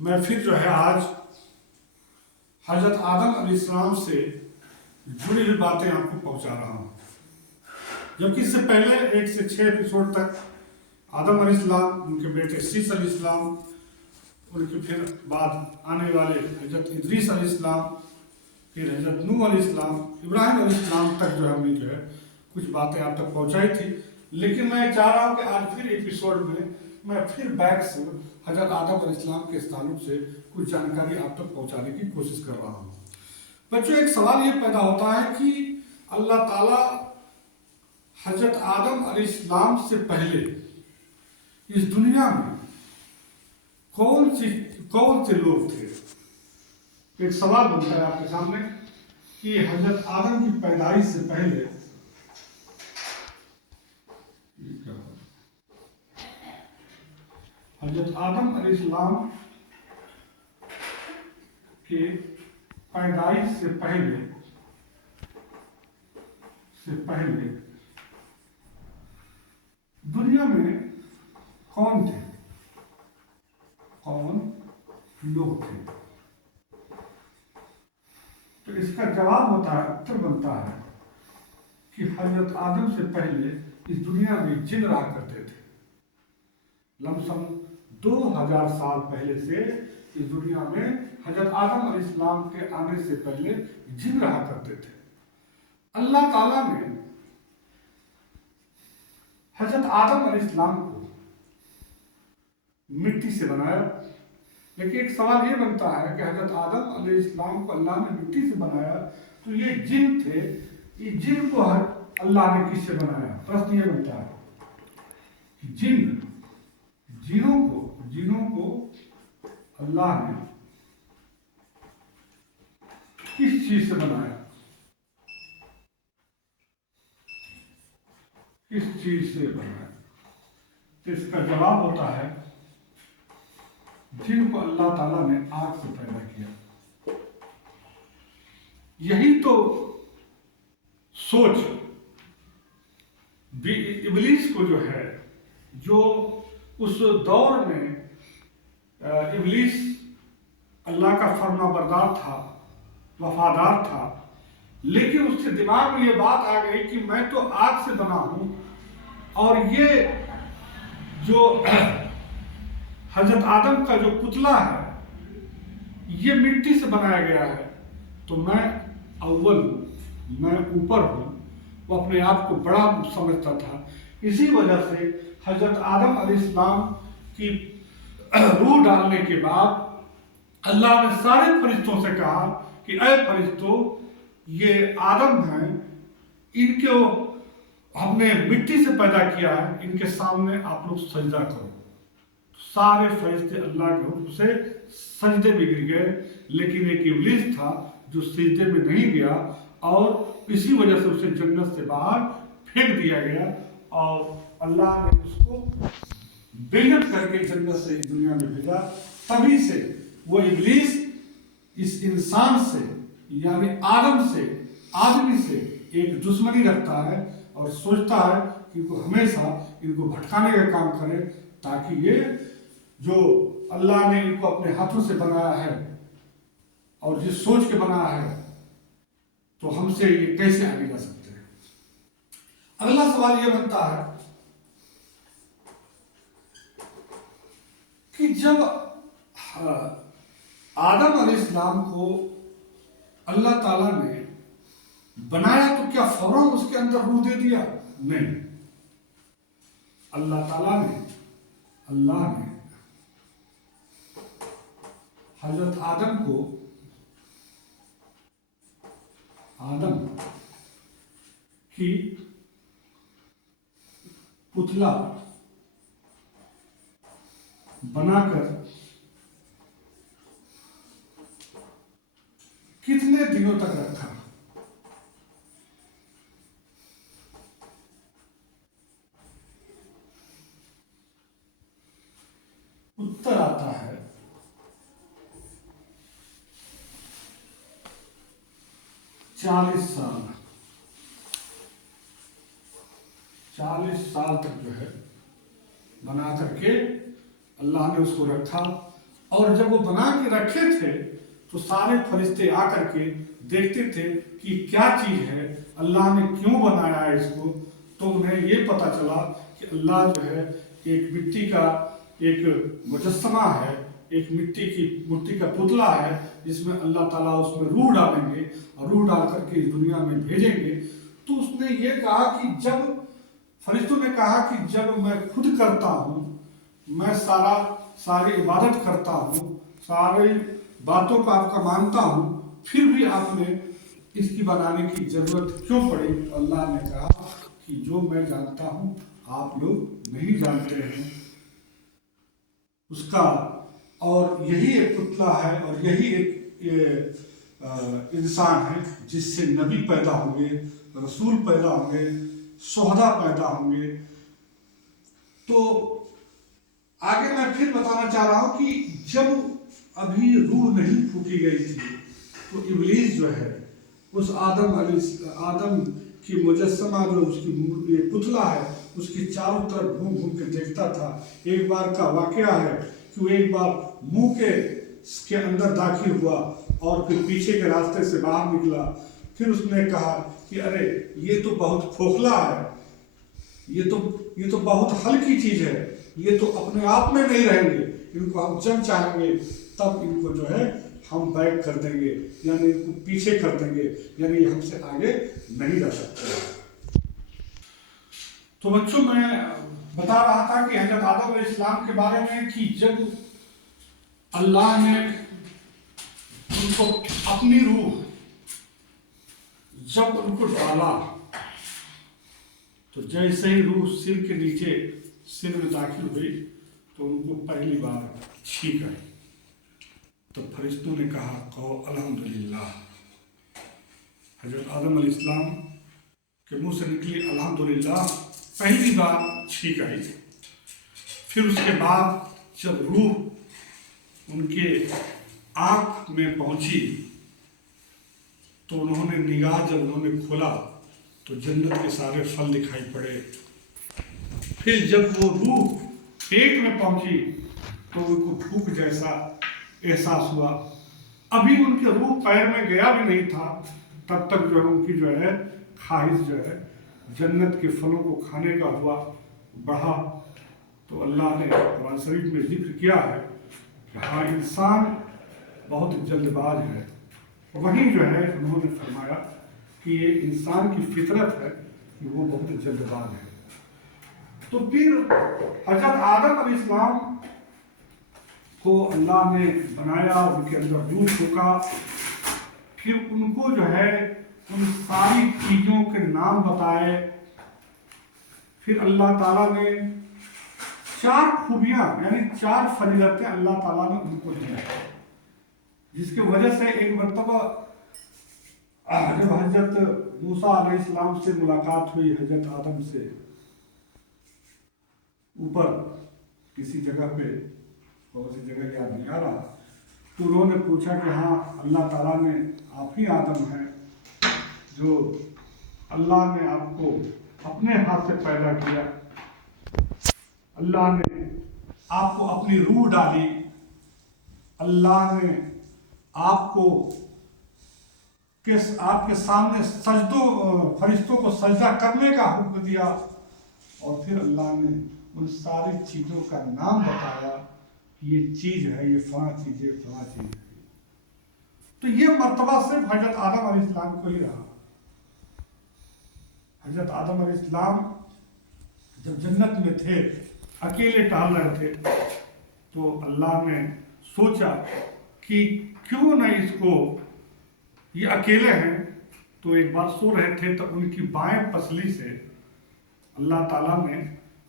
मैं फिर जो है आज हजरत आदम अलैहिस्सलाम से जुड़ी हुई बातें आपको पहुंचा रहा हूं। जबकि इससे पहले 1 से 6 एपिसोड तक आदम अलैहिस्सलाम, उनके बेटे शीस अलैहिस्सलाम, उनके फिर बाद आने वाले हजरत इदरीस अलैहिस्सलाम, फिर हजरत नूह अलैहिस्सलाम, इब्राहिम अलैहिस्सलाम तक जो हमने जो है कुछ बातें आप तक पहुंचाई थी। लेकिन मैं चाह रहा हूं कि आज फिर एपिसोड में मैं फिर बैक से हजरत आदम अलैहिस्सलाम के ताल्लुक से कुछ जानकारी आप तक पहुंचाने की कोशिश कर रहा हूं। बच्चों, एक सवाल ये पैदा होता है कि अल्लाह ताला हजरत आदम अलैहिस्सलाम से पहले इस दुनिया में कौन से लोग थे। एक सवाल बनता है आपके सामने कि हजरत आदम की पैदाइश से पहले हजरत आदम अलैहिस्सलाम के पैदाइश से पहले दुनिया में कौन थे, कौन लोग थे। तो इसका जवाब होता है, उत्तर बनता है कि हजरत आदम से पहले इस दुनिया में जिन रहा करते थे। लमसम 2000 साल पहले से इस दुनिया में हजरत आदम अलैहिस्सलाम के आने से पहले जिन रहा करते थे। अल्लाह ताला ने हजरत आदम अलैहिस्सलाम को मिट्टी से बनाया। लेकिन एक सवाल ये बनता है कि हजरत आदम अलैहिस्सलाम को अल्लाह ने मिट्टी से बनाया, तो ये जिन थे, ये जिन को अल्लाह ने किससे बनाया। प्रश्न ये बनता है कि जिनों को अल्लाह ने किस चीज से बनाया, किस चीज से बनाया। तो इसका जवाब होता है जिनको अल्लाह ताला ने आग से पैदा किया। यही तो सोच भी इब्लीस को जो है, जो उस दौर में इब्लीस अल्लाह का फर्माबरदार था, वफादार था, लेकिन उसके दिमाग में ये बात आ गई कि मैं तो आग से बना हूं और ये जो हजरत आदम का जो पुतला है ये मिट्टी से बनाया गया है, तो मैं अव्वल हूं, मैं ऊपर हूं। वो अपने आप को बड़ा समझता था। इसी वजह से हजरत आदम अलैहिस्सलाम की रूह डालने के बाद अल्लाह ने सारे फरिश्तों से कहा कि ऐ फरिश्तों, ये आदम हैं, इनको हमने मिट्टी से पैदा किया है, इनके सामने आप लोग सजदा करो। सारे फरिश्ते अल्लाह के हुक्म से सजदे में गिर गए, लेकिन एक इब्लीस था जो सजदे में नहीं गया और इसी वजह से उसे जन्नत से बाहर फेंक दिया गया और अल्लाह ने उसको बेइज्जत करके जन्नत से इस दुनिया में भेजा। तभी से वो इब्लीस इस इंसान से, यानी आदमी से एक दुश्मनी रखता है और सोचता है कि इनको हमेशा इनको भटकाने का काम करे, ताकि ये जो अल्लाह ने इनको अपने हाथों से बनाया है और जिस सोच के बनाया है, तो हमसे ये कैसे आगे जा सकते हैं। अगला सवाल ये बनता है कि जब आदम अलैहिस्सलाम को अल्लाह ताला ने बनाया तो क्या फौरन उसके अंदर रूह दे दिया? नहीं। अल्लाह ने हजरत आदम की पुतला बनाकर कितने दिनों तक रखा? उत्तर आता है 40 साल। 40 साल तक जो है बना करके अल्लाह ने उसको रखा और जब वो बना के रखे थे तो सारे फरिश्ते आकर के देखते थे कि क्या चीज है, अल्लाह ने क्यों बनाया है इसको। तो उन्हें ये पता चला कि अल्लाह जो है एक मिट्टी का एक मुजस्समा है, एक मिट्टी का पुतला है, जिसमें अल्लाह ताला उसमें रूह डालेंगे और रूह डाल करके इस दुनिया में भेजेंगे। तो उसने ये कहा कि जब फरिश्तों ने कहा कि जब मैं खुद करता हूँ, मैं सारी इबादत करता हूँ, सारी बातों को आपका मानता हूँ, फिर भी आपने इसकी बनाने की जरूरत क्यों पड़ी? तो अल्लाह ने कहा कि जो मैं जानता हूँ आप लोग नहीं जानते हैं उसका। और यही एक पुतला है और यही एक इंसान है जिससे नबी पैदा होंगे, रसूल पैदा होंगे, शोहदा पैदा होंगे। तो आगे मैं फिर बताना चाह रहा हूं कि जब अभी रूह नहीं फूकी गई थी तो इब्लीस जो है उस आदम की मुजस्समा जो उसकी ये पुतला है उसकी चारों तरफ घूम घूम के देखता था। एक बार का वाकया है कि वो एक बार मुंह के अंदर दाखिल हुआ और फिर पीछे के रास्ते से बाहर निकला। फिर उसने कहा कि अरे ये तो बहुत खोखला है, ये तो बहुत हल्की चीज है, ये तो अपने आप में नहीं रहेंगे, इनको हम जब चाहेंगे तब इनको जो है हम बैक कर देंगे, यानी इनको पीछे कर देंगे, यानी हमसे आगे नहीं रह सकते। तो बच्चों मैं बता रहा था कि हजरत आदम अलैहिस्सलाम के बारे में कि जब अल्लाह ने उनको अपनी रूह जब उनको डाला तो जैसे ही रूह सिर के नीचे सिर में दाखिल हुई तो उनको पहली बार छींक आई। तो फरिश्तों ने कहा कहो अल्हम्दुलिल्लाह। हजरत आदम अलैहिस्सलाम के मुंह से निकली अल्हम्दुलिल्लाह, पहली बार छींक आई। फिर उसके बाद जब रूह उनके आँख में पहुंची तो उन्होंने निगाह जब उन्होंने खोला तो जन्नत के सारे फल दिखाई पड़े। फिर जब वो रूह पेट में पहुंची तो उनको भूख जैसा एहसास हुआ। अभी उनके रूह पैर में गया भी नहीं था, तब तक जो है उनकी जो है ख्वाहिश जो है जन्नत के फलों को खाने का हुआ, बढ़ा। तो अल्लाह ने कुरान शरीफ में जिक्र किया है कि हाँ इंसान बहुत जल्दबाज है। वहीं जो है उन्होंने फरमाया कि ये इंसान की फितरत है कि वो बहुत जल्दबाज है। तो फिर हजरत आदम अलैहिस्सलाम को अल्लाह ने बनाया, उनके अंदर रूह फूका। फिर उनको जो है उन सारी चीज़ों के नाम बताए। फिर अल्लाह ताला ने 4 खूबियाँ यानी 4 फजीलतें अल्लाह ताला ने उनको दी, जिसकी वजह से एक मरतबा जब हजरत मूसा अलैहिस्सलाम से मुलाकात हुई, हजरत आदम से ऊपर किसी जगह पे, कौन सी जगह याद नहीं आ रहा, तो उन्होंने पूछा कि हाँ अल्लाह ताला ने आप ही आदम हैं जो अल्लाह ने आपको अपने हाथ से पैदा किया, अल्लाह ने आपको अपनी रूह डाली, अल्लाह ने आपको आपके सामने फरिश्तों को सजदा करने का हुक्म दिया, और फिर अल्लाह ने उन सारी चीज़ों का नाम बताया कि ये चीज़ है, ये फला चीज़ है, फला चीज़ है। तो ये मर्तबा सिर्फ हजरत आदम अलैहिस्सलाम को ही रहा। हजरत आदम अलैहिस्सलाम जब जन्नत में थे, अकेले टहल रहे थे, तो अल्लाह ने सोचा कि क्यों न इसको, ये अकेले हैं, तो एक बार सो रहे थे तो उनकी बाएं पसली से अल्लाह ताला ने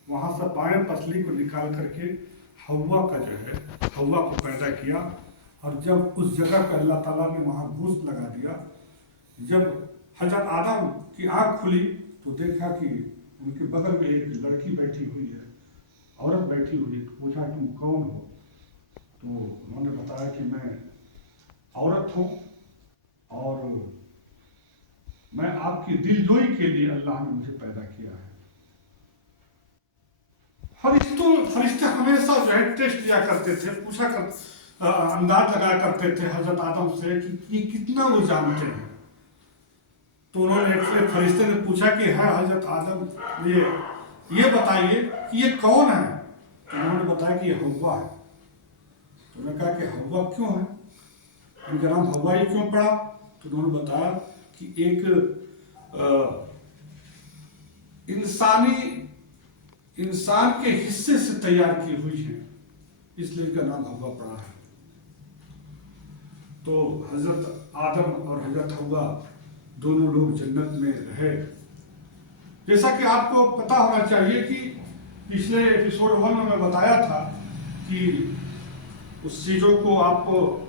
वहाँ से बाएं पसली को निकाल करके हव्वा का जो है हव्वा को पैदा किया। और जब उस जगह पर अल्लाह ताला ने वहाँ घूस लगा दिया, जब हजरत आदम की आँख खुली तो देखा कि उनके बगल में एक लड़की बैठी हुई है, औरत बैठी हुई है। तो पूछा तुम कौन हो? तो उन्होंने बताया कि मैं औरत हूँ और मैं आपकी दिलजोई के लिए अल्लाह ने मुझे पैदा किया है। फरिश्ते हमेशा जो है टेस्ट दिया करते थे, पूछा कर अंदाज लगाया करते थे हजरत आदम से कि ये कितना वो जानते हैं। तो उन्होंने एक फरिश्ते ने पूछा कि है हजरत आदम, ये बताइए कि ये कौन है। तो उन्होंने बताया कि ये हव्वा है। तो उन्होंने कहा कि हव्वा क्यों है, इनका नाम हव्वा ही क्यों पड़ा। तो उन्होंने बताया कि एक इंसान के हिस्से से तैयार की हुई है, इसलिए इनका नाम हव्वा पड़ा है। तो हजरत आदम और हजरत हव्वा दोनों लोग जन्नत में रहे। जैसा कि आपको पता होना चाहिए कि पिछले एपिसोड 1 में मैं बताया था कि उस चीज़ों को आप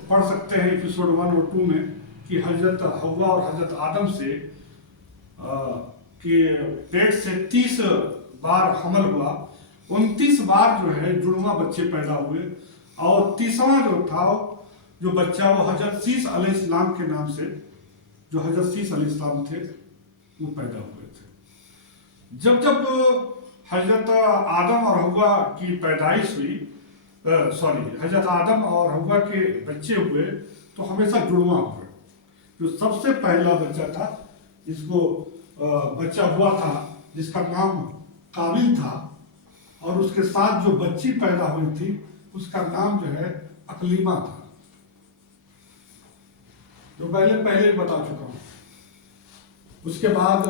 पढ़ सकते हैं एपिसोड 1 और 2 में, कि हजरत हव्वा और हजरत आदम से के पेट से 30 बार हमल हुआ। 29 बार जो है जुड़वा बच्चे पैदा हुए, और 30वां जो था जो बच्चा वो हजरत सीस अलैहिस्सलाम के नाम से, जो हजरत सीस अलैहिस्सलाम थे, वो पैदा हुए थे। जब जब हजरत आदम और हव्वा की पैदाइश हुई, हजरत आदम और हव्वा के बच्चे हुए, तो हमेशा जुड़वा हुए। जो सबसे पहला बच्चा था, जिसको बच्चा हुआ था, जिसका नाम काबिल था, और उसके साथ जो बच्ची पैदा हुई थी उसका नाम जो है अकलीमा था, जो पहले बता चुका हूं। उसके बाद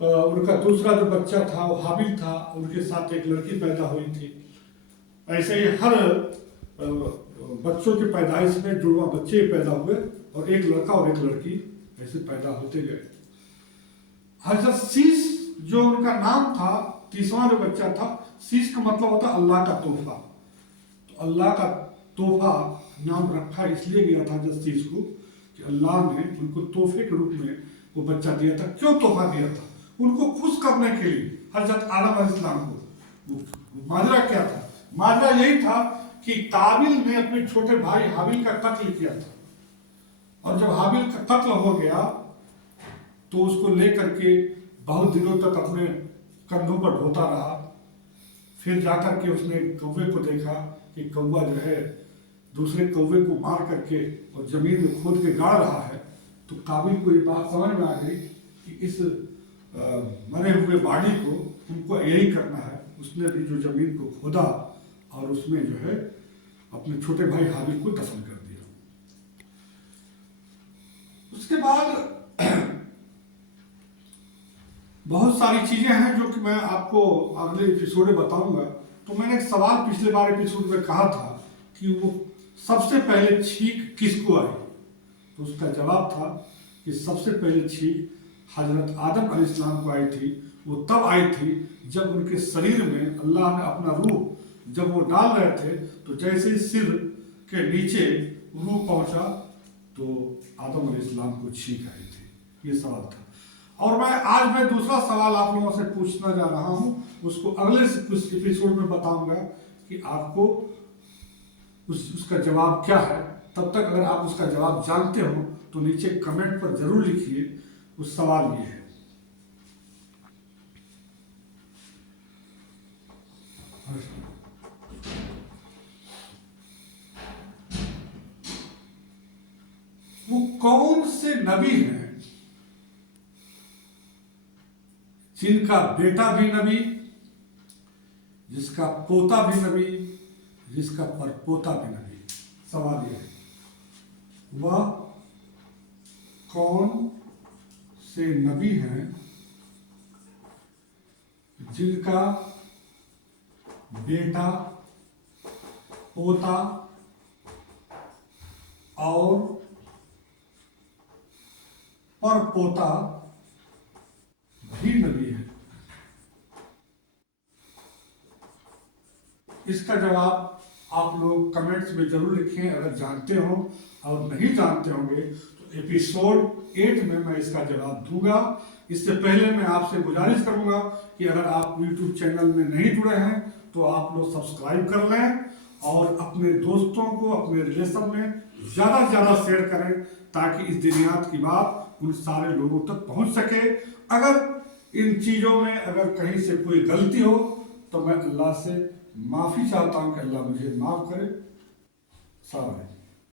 उनका दूसरा जो बच्चा था वो हाबिल था, उनके साथ एक लड़की पैदा हुई थी। ऐसे ही हर बच्चों की पैदाइश में जुड़वा बच्चे पैदा हुए, और एक लड़का और एक लड़की ऐसे पैदा होते गए। हजरत सीस जो उनका नाम था, 30वां जो बच्चा था, सीस का मतलब होता अल्लाह का तोहफा। तो अल्लाह का तोहफा नाम रखा इसलिए गया था हजरत सीस को कि अल्लाह ने उनको तोहफे के रूप में वो बच्चा दिया था। क्यों तोहफा दिया था? उनको खुश करने के लिए। हजरत आदम अलैहिस्सलाम को माजरा क्या था? माजरा यही था कि काबिल ने अपने छोटे भाई हाबिल का कत्ल किया था, और जब हाबिल का कत्ल हो गया तो उसको लेकर के बहुत दिनों तक अपने कंधों पर ढोता रहा। फिर जाकर के उसने कौवे को देखा कि कौवा जो है दूसरे कौवे को मार करके और जमीन में खोद के गाड़ रहा है। तो काबिल को ये बात समझ में आ गई कि इस मरे हुए बाड़ी को उनको यही करना है। उसने भी जो जमीन को खोदा और उसमें जो है अपने छोटे भाई हाबिल को दफन कर दिया। उसके बाद बहुत सारी चीजें हैं जो कि मैं आपको अगले एपिसोड में बताऊंगा। तो मैंने एक सवाल पिछले बार एपिसोड में कहा था कि वो सबसे पहले छींक किसको आई, तो उसका जवाब था कि सबसे पहले छींक हजरत आदम अलैहिस्सलाम को आई थी। वो तब आई थी जब उनके शरीर में अल्लाह ने अपना रूह जब वो डाल रहे थे, तो जैसे ही सिर के नीचे रूह पहुंचा तो आदम अलैहिस्सलाम को छींक आई थी। ये सवाल था। और मैं दूसरा सवाल आप लोगों से पूछना जा रहा हूं, उसको अगले एपिसोड में बताऊंगा कि आपको उसका जवाब क्या है। तब तक अगर आप उसका जवाब जानते हो तो नीचे कमेंट पर जरूर लिखिए। उस सवाल ये है, वो कौन से नबी हैं जिनका बेटा भी नबी, जिसका पोता भी नबी, जिसका परपोता भी नबी? सवाल यह है, वह कौन से नबी हैं जिनका बेटा, पोता और परपोता भी नबी है? इसका जवाब आप लोग कमेंट्स में जरूर लिखें अगर जानते हो, और नहीं जानते होंगे तो एपिसोड 8 में मैं इसका जवाब दूंगा। इससे पहले मैं आपसे गुजारिश करूंगा कि अगर आप YouTube चैनल में नहीं जुड़े हैं तो आप लोग सब्सक्राइब कर लें, और अपने दोस्तों को, अपने रिलेशन में ज़्यादा से ज़्यादा शेयर करें, ताकि इस दिनियात की बात उन सारे लोगों तक पहुंच सके। अगर इन चीज़ों में अगर कहीं से कोई गलती हो तो मैं अल्लाह से माफ़ी चाहता हूं कि अल्लाह मुझे माफ़ करे। السلام علیکم.